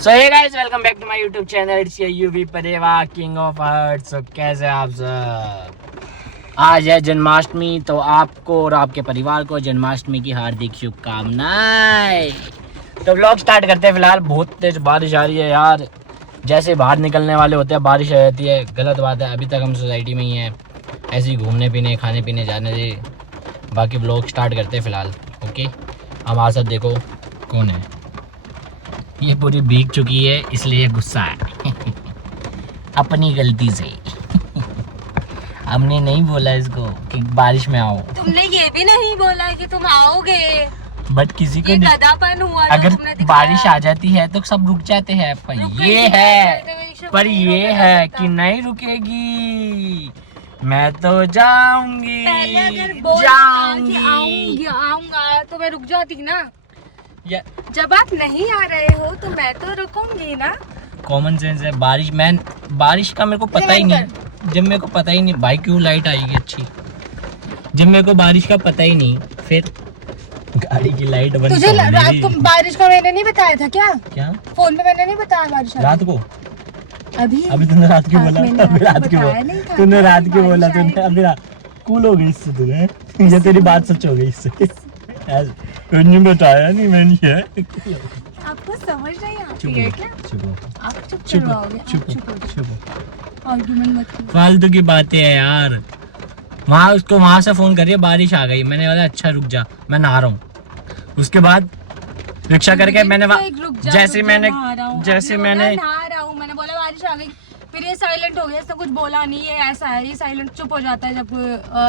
So hey guys, welcome back to my YouTube channel. It's Yuvi Pareva, king of hearts. सो कैसे आप सब? आज है जन्माष्टमी, तो आपको और आपके परिवार को जन्माष्टमी की हार्दिक शुभकामनाएं। तो व्लॉग स्टार्ट करते हैं। फिलहाल बहुत तेज बारिश आ रही है यार, जैसे बाहर निकलने वाले होते हैं बारिश आ जाती है। गलत बात है, अभी तक हम सोसाइटी में ही हैं, ऐसे ही घूमने पीने खाने पीने जाने दे। बाकी व्लॉग स्टार्ट करते हैं फिलहाल। ओके, हमारे साथ देखो कौन है। ये पूरी भीग चुकी है इसलिए गुस्सा है अपनी गलती से हमने नहीं बोला इसको कि बारिश में आओ। तुमने ये भी नहीं बोला कि तुम आओगे, बट किसी को गधापन हुआ। अगर बारिश आ जाती है तो सब रुक जाते हैं, पर ये है कि नहीं रुकेगी। मैं तो जाऊंगी, आऊंगा तो मैं रुक जाती ना। जब आप नहीं आ रहे हो तो मैं तो रुकूंगी ना। कॉमन सेंस है। बारिश का मेरे को पता ही नहीं। जब मेरे को पता ही नहीं भाई क्यों लाइट आएगी अच्छी, जब मेरे को बारिश का पता ही नहीं, फिर गाड़ी की लाइट बंद। तुझे रात को बारिश का मैंने नहीं बताया था क्या? फोन पे मैंने नहीं बताया बारिश रात को? अभी तूने रात क्यों बोला? अभी रात क्यों बोला? तूने रात क्यों बोला? तूने अभी कूल हो गई इससे। तुझे ये तेरी बात सच हो गई इससे। नहीं बताया नहीं मैंने। आपको समझ नहीं आती है क्या? आप चुप आर्गुमेंट मत करो। फालतू की बातें है यार। उसको वहां से फोन करिए बारिश आ गई, मैंने बोला अच्छा रुक जा मैं नहा रहा हूँ। उसके बाद रिक्शा करके मैंने जैसे मैंने बोला बारिश आ गई, फिर ये साइलेंट हो गया, इसने कुछ बोला नहीं। ये ऐसा है, ये साइलेंट चुप हो जाता है जब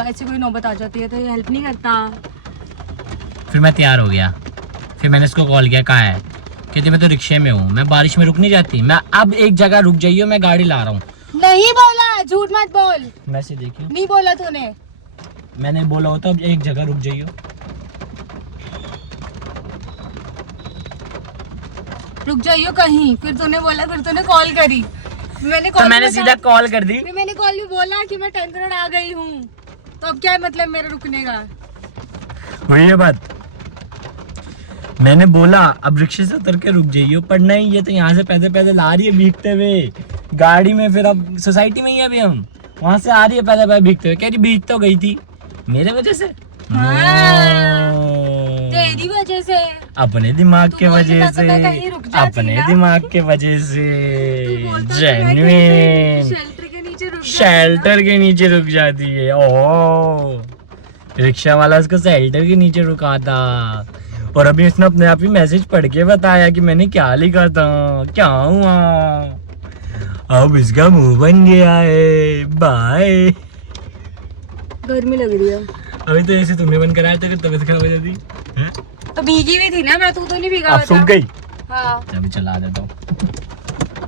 ऐसी कोई नौबत आ जाती है, तो ये हेल्प नहीं करता। फिर मैं तैयार हो गया, फिर मैंने इसको कॉल किया, कहाँ है? कहती मैं तो रिक्शे में हूँ, मैं बारिश में रुक नहीं जाती, मैं अब एक जगह रुक जाइए, मैं गाड़ी ला रहा हूँ। नहीं बोला, झूठ मत बोल। मैसेज देखिए, नहीं बोला तूने। मैंने बोला होता अब एक जगह रुक जाइए। रुक जाइयो कहीं, फिर तूने बोला, फिर तूने कॉल करी। मैंने सीधा कॉल कर दी। मैंने कॉल में बोला कि मैं 10 मिनट आ गई हूँ, तो अब क्या है मतलब मेरे रुकने का? वही है बात। मैंने बोला अब रिक्शे से उतर के रुक जाइए, पर नहीं, ये तो यहाँ से पैदल पैदल आ रही है भीगते हुए गाड़ी में। फिर अब सोसाइटी में ही अभी हम, वहां से आ रही है पैदल पैदल भीगते हुए। कह रही भीग तो गई थी मेरे वजह से। तेरी वजह से, अपने दिमाग के वजह से, अपने दिमाग के वजह से जेन्युइन शेल्टर के नीचे रुक जाती है। ओह, रिक्शा वाला उसको शेल्टर के नीचे रुका था, और अभी इसने अपने आप ही मैसेज पढ़ के बताया कि मैंने क्या लिखा था, क्या हुआ। अब इसका मुंह बन गया है। बाय। गर्मी लग रही है। अभी तो ऐसे तुमने बंद कराया था, तबीयत खराब हो जाती है। तो भीगी हुई थी ना मैं, तू तो नहीं भीगा? अब सूख गई। हाँ, अभी चला देता हूँ।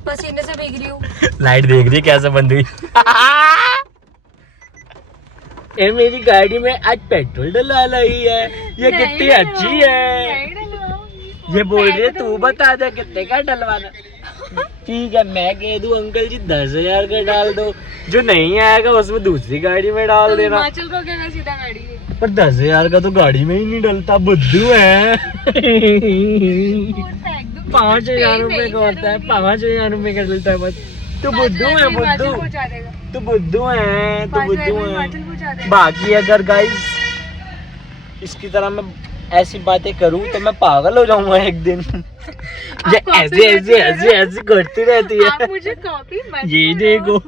पसीने से भीग रही हूँ। लाइट देख रही है कैसे बंद हुई। ये मेरी गाड़ी में आज पेट्रोल डला रही है, ये कितनी अच्छी है। ये बोल रही है तू बता दे कितने का डलवाना। ठीक है, मैं कह दूं अंकल जी 10,000 का डाल दो, जो नहीं आएगा उसमें दूसरी गाड़ी में डाल देना। हिमाचल को क्या सीधा गाड़ी है। पर 10,000 का तो गाड़ी में ही नहीं डलता, बुद्धू है। 5,000 रुपए का होता है, 5,000 रुपए का डलता है बस। तू बुद्धू है, बुद्धू। तू बुद्धू है, तू बुद्धू है। बाकी अगर गाइस इसकी तरह मैं ऐसी बातें करूं तो मैं पागल हो जाऊंगा एक दिन। ये ऐसे करती रहती है। आप मुझे कॉपी मत ये देखो।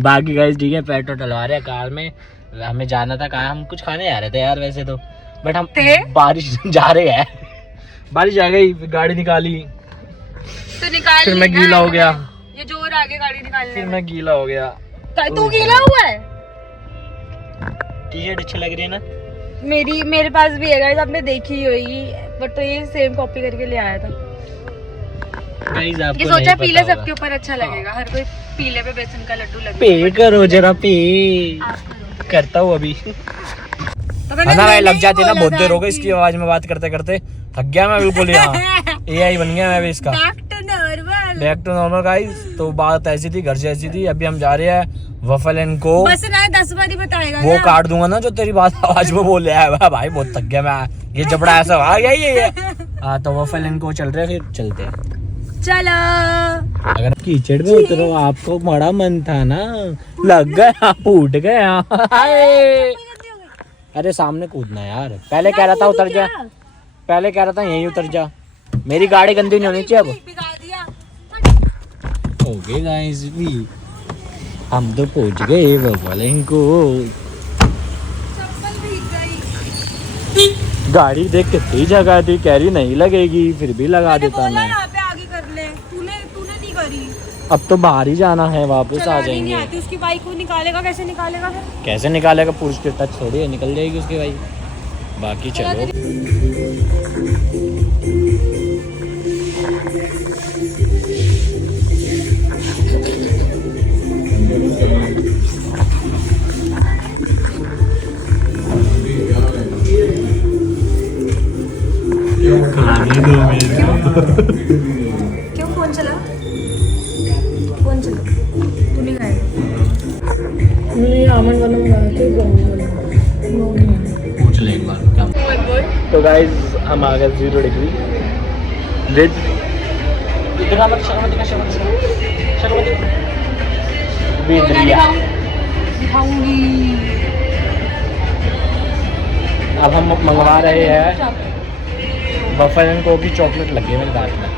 बाकी गाइस ठीक है, पेट्रोल डलवा रहे हैं कार में। हमें जाना था कहाँ, हम कुछ खाने आ रहे थे यार वैसे तो, बट हम बारिश जा रहे हैं। बारिश आ गई, गाड़ी निकाली तो निकाल, फिर मैं गीला हो गया। ये जोर आगे गाड़ी निकालने, फिर मैं गीला हो गया। तू गीला हुआ है? टी-शर्ट अच्छी लग रही है ना मेरे पास भी है गाइस, आपने देखी होगी, बट तो ये सेम कॉपी करके ले आया था गाइस। आपको ये सोचा पीले सबके ऊपर अच्छा लगेगा, हर कोई पीले पे बेसन का लड्डू लगेगा। पे करो जरा, पे करता हूँ अभी। तो लग जाती है ना, बहुत देर हो गई इसकी आवाज में बात करते करते, थक गया मैं बिल्कुल। यहाँ AI बन गया मैं भी इसका। Back to normal. Back to normal guys. तो बात ऐसी थी, घर से ऐसी थी। अभी हम जा रहे हैं वफल एंड को। बस ना 10 बार ही बताएगा वो काट दूंगा ना जो तेरी बात आवाज में बोल रहा है। भाई बहुत थक गया मैं, ये जबड़ा ऐसा आ गया ये। हाँ तो वफल एंड को चल रहे हैं, फिर चलते हैं। चलो। अगर कीचड़ में उतरो, आपको बड़ा मन था ना, लग गया, फूट गया। अरे सामने कूदना यार, पहले कह रहा था उतर जा, पहले कह रहा था यहीं उतर जा। मेरी गाड़ी गंदी नहीं होनी चाहिए। अब हो गए गाइस, भी हम तो पहुंच गए वफल को। गाड़ी देख कितनी जगह थी, कह रही नहीं लगेगी, फिर भी लगा देता मैं। अब तो बाहर ही जाना है, वापस आ जाएंगे। उसकी बाइक को निकालेगा, कैसे निकालेगा फिर? कैसे निकालेगा, पुरुष के टच थोड़ी है, निकल जाएगी उसकी बाइक। बाकी चलो खाने दो मेरे। क्यों? फोन चला, फोन चला, तू नहीं खाएगा? आमंड वाला पूछ ले एक बार क्या। तो गाइस हम आ गए 0 डिग्री वेज। इतना मत शर्मती का शर्मती दिखाऊंगी। अब हम मंगवा रहे हैं वफल एंड को की चॉकलेट लगी है मेरे दांत में।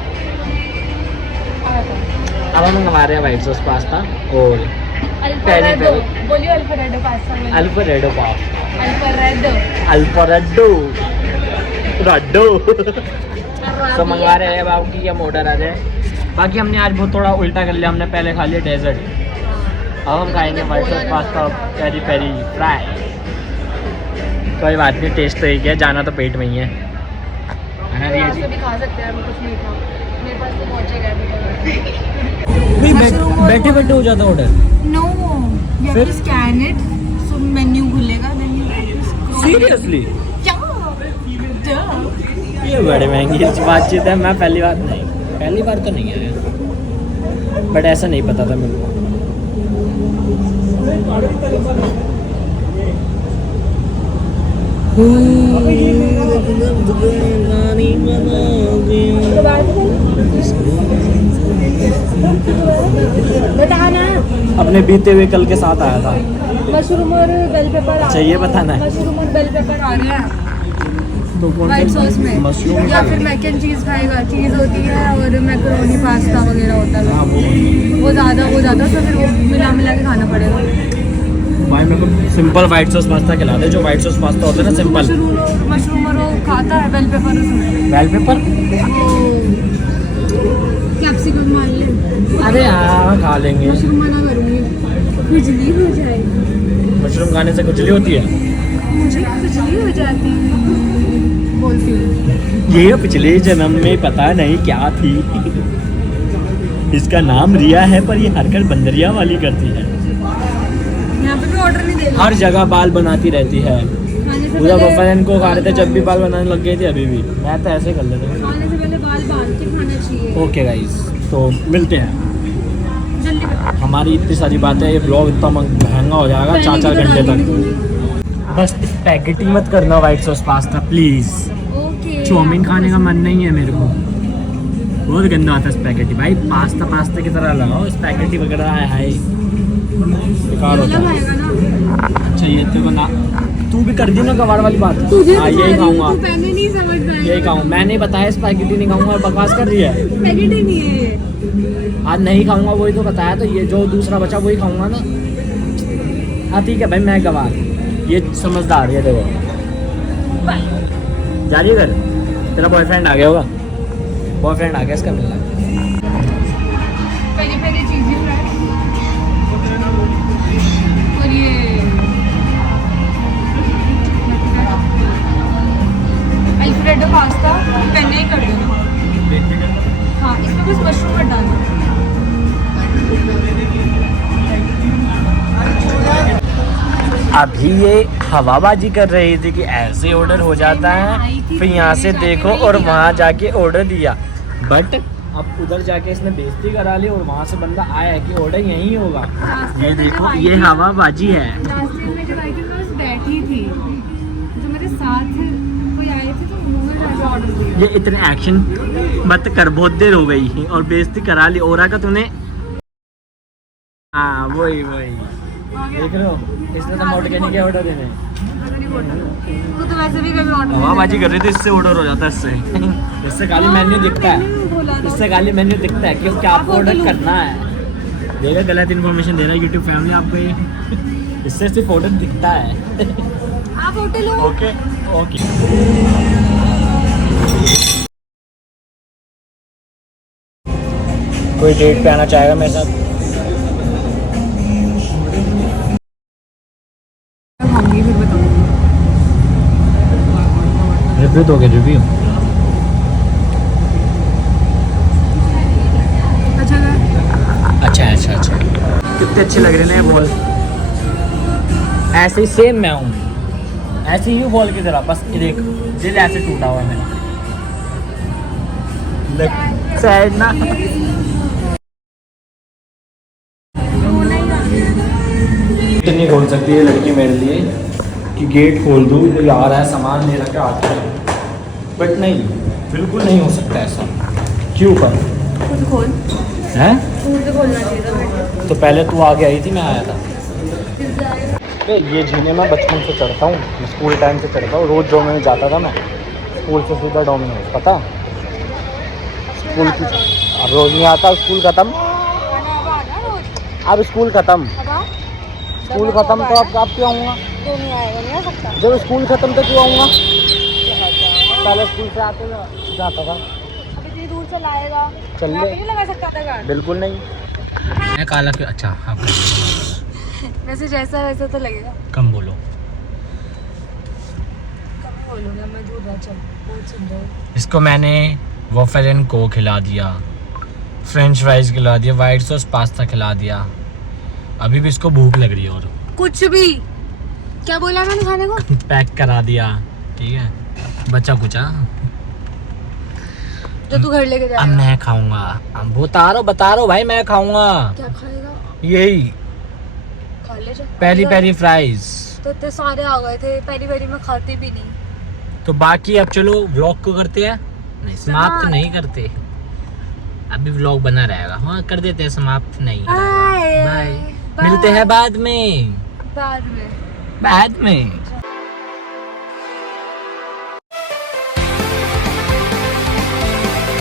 अब हम मंगवा रहे हैं व्हाइट सॉस पास्ता और अल्फ्रेडो। बोलियो alfredo pasta. Alfredo pasta. Alfredo. Alfredo रड्डो। तो मंगवा रहे हैं बाबू की, हम ऑर्डर आ जाए। बाकी हमने आज बहुत थोड़ा उल्टा कर लिया, हमने पहले खा लिया डेजर्ट। अब हम खाएंगे white sauce pasta peri peri fry. कोई बात नहीं, टेस्ट तो एक है, जाना तो पेट में ही है ना रिया जी। भी खा सकते हैं हम कुछ मीठा, मेरे पास तो पहुंचेगा बैठे बैठे हो जाता order. No, you have to scan it, so menu खुलेगा, देन यू सीरियसली ये बड़े महंगी बातचीत है। मैं पहली बार तो नहीं आया, बट ऐसा नहीं पता था मेरे को। बताना। अपने बीते हुए कल के साथ आया था। मशरूम और बेल पेपर। अच्छा ये बताना है। मशरूम और बेल पेपर आ रहे हैं तो व्हाइट सॉस में, मशरूम या फिर मैक एंड चीज़ खाएगा। चीज़ होती है और मैकरोनी पास्ता वगैरह होता है। वो ज़्यादा तो फिर वो मिला के खाना पड़ेगा। भाई मेरे को सिंपल व्हाइट सॉस पास्ता खिला दे, जो व्हाइट सॉस पास्ता होता है ना सिंपल। मशरूम और वो खाता है बेल पेपर उसमें। बेल पेपर कैप्सिकम मान ले। अरे हाँ खा लेंगे। मशरूम मना करूँगी, खुजली हो जाएगी। मशरूम खाने से खुजली होती है? मुझे खुजली हो जाती है बोलती हूँ। ये पिछले जन्म में पता नहीं क्या थी। इसका नाम रिया है, पर ये हरकत बंदरिया वाली करती है। यहाँ पे भी ऑर्डर नहीं देगा। हर जगह बाल बनाती रहती है। खाने से पूरा पहले वफल को खा रहे थे, जब भी बाल बनाने लग गई थी। अभी भी मैं तो ऐसे कर लेता हूँ। खाने से पहले बाल बांध के खाना चाहिए। ओके गाइस, तो मिलते हैं। जल्दी बता। हमारी इतनी सारी बातें, ये ब्लॉग इतना महंगा हो जाएगा 4-4 घंटे तक। बस स्पैगेटी मत करना white sauce pasta please. Okay. Chowmein खाने का मन नहीं है मेरे को, बहुत गंदा आता है स्पैगेटी। भाई पास्ता की तरह लगाओ, स्पैगेटी वगैरह है बेकार होता है। अच्छा ये तो ना, तू भी कर दी ना गवार वाली बात। हाँ यही खाऊंगा, पहले नहीं समझ पाया। यही खाऊंगा। मैं नहीं बताया स्पैगेटी नहीं खाऊंगा और बकवास कर रही है। स्पैगेटी नहीं है ये। आज नहीं खाऊंगा वही तो बताया, तो ये जो दूसरा बचा वही खाऊंगा ना। हाँ ठीक है भाई, मैं गवार, ये समझदार है। देखो जा रही है घर, तेरा बॉयफ्रेंड आ गया होगा। बॉयफ्रेंड आ गया इसका मिलना। पेरी चीजें और ये अल्फ्रेडो पास्ता पहले ही कर देना। हाँ इसमें बस मशरूम मत डालना। अभी ये हवाबाजी कर रही थी कि ऐसे ऑर्डर हो जाता है, फिर यहाँ से देखो और वहाँ जाके ऑर्डर दिया। बट अब उधर जाके इसने बेइज्जती करा ली और वहाँ से बंदा आया है कि ऑर्डर यहीं होगा। रास्ते ये में देखो जब आई ये थी- हवाबाजी है। रास्ते में जब आई थी मैं बस बैठी थी, जो मेरे साथ कोई आए थे तो उन्होंने जाके ऑर्डर दिया। ये इतने एक्शन मत कर, बहुत देर हो गई और बेइज्जती करा ली ओरा का तूने। हाँ वही वही आ गया? देख रहे हो, इसने तो मोट के नहीं क्या ऑर्डर देने। पता नहीं बोला। तो वैसे भी कभी ऑर्डर हवाबाजी कर रही थी, इससे ऑर्डर हो जाता है इससे खाली मेन्यू दिखता है, इससे खाली मेन्यू दिखता है कि क्या आपको ऑर्डर करना है। देखा गलत इन्फॉर्मेशन दे रहा है यूट्यूब फैमिली आपको ये। इससे सिर्फ ऑर्डर दिखता है। आप होटल लो। Okay okay. कोई डेट पे आना चाहेगा मेरे साथ? खाऊंगी फिर बताऊंगी। रिव्यू दोगे? रिव्यू अच्छा है। अच्छा। कितने अच्छे लग रहे हैं ये बॉल। ऐसे ही सेम मैं हूँ, ऐसे ही बॉल की तरह। बस ये देख, दिल ऐसे टूटा हुआ है मेरा। सैड ना। नहीं खोल सकती है लड़की मेरे लिए कि गेट खोल दूँ, कोई आ रहा है सामान ले रखा आता है, बट नहीं, बिल्कुल नहीं हो सकता ऐसा। क्यों पर खुद खोल। हैं? खुद खोलना चाहिए था बेटा। तो पहले तू आगे आई थी, मैं आया था। ये झीले में बचपन से चढ़ता हूँ, मैं स्कूल टाइम से चढ़ता हूँ। रोज़ जो मैं जाता था, मैं स्कूल से सीधा डोमिनोज, पता स्कूल की। अब रोज़ नहीं आता, स्कूल ख़त्म। अब स्कूल ख़त्म, स्कूल ख़त्म तो अब क्यों आऊँगा? तो नहीं आएगा, नहीं आ सकता। जब स्कूल ख़त्म तो क्यों आऊँगा? पहले स्कूल से आते जाता था। अब इतनी दूर से लाएगा, चल मैं ले। नहीं लगा सकता था गाड़ी। बिल्कुल नहीं। मैं काला क्यों? अच्छा हाँ, वैसे जैसा वैसा तो लगेगा। कम बोलो। कम बोलूँगा मैं, दूर चल। बहुत सुंदर। इसको मैंने वॉफल एंड को खिला दिया, फ्रेंच फ्राइज खिला दिया, वाइट सॉस पास्ता खिला दिया। अभी भी इसको भूख लग रही है और कुछ भी। क्या बोला मैंने खाने को? पैक करा दिया। ठीक है, बच्चा कुचा जो तू घर लेके अब जाएगा। मैं खाऊंगा। अब बता रहा हूँ भाई, मैं खाऊंगा क्या खाएगा? यही खा ले जा। Peri peri fries. तो इतने सारे आ गए थे, पेरी पेरी में खाती भी नहीं। तो बाकी अब चलो व्लॉग को करते हैं। नहीं, समाप्त समाप्त। नहीं करते, अभी व्लॉग बना रहेगा। हाँ कर देते हैं, समाप्त नहीं। बाय। बाय, मिलते हैं बाद में। बाद में। बाद में।